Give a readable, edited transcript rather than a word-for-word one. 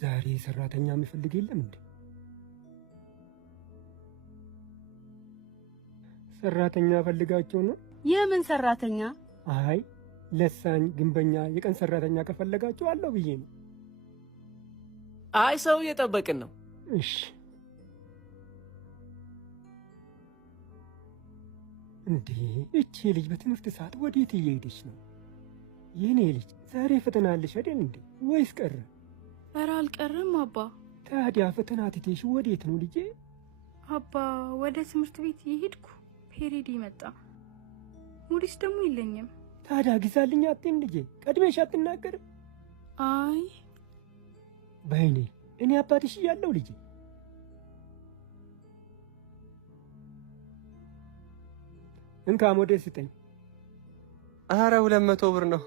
ዛሬ ሰራተኛ የሚፈልግ የለም እንዴ? ሰራተኛ ፈልጋቸው ነው? የምን ሰራተኛ? አይ ለሳኝ፣ ግንበኛ፣ የቀን ሰራተኛ ከፈለጋቸው አለው ብዬ ነው። አይ ሰው እየጠበቅን ነው። እሺ። እንዴ እቺ ልጅ በትምህርት ሰዓት ወዴት እየሄደች ነው? የኔ ልጅ ዛሬ ፈተና አለሽ አይደል እንዴ? ወይስ ቀረ? ኧረ አልቀረም አባ። ታዲያ ፈተና ትተሽ ወዴት ነው ልጄ? አባ ወደ ትምህርት ቤት የሄድኩ ፔሬድ ይመጣ፣ ሙዲስ ደግሞ የለኝም። ታዲያ ግዛልኝ አትይም ልጄ? ቀድመሽ አትናገርም? አይ በይኔ እኔ አባትሽ እያለሁ ልጄ። እንካ ሞዴል ስጠኝ። አረ 200 ብር ነው።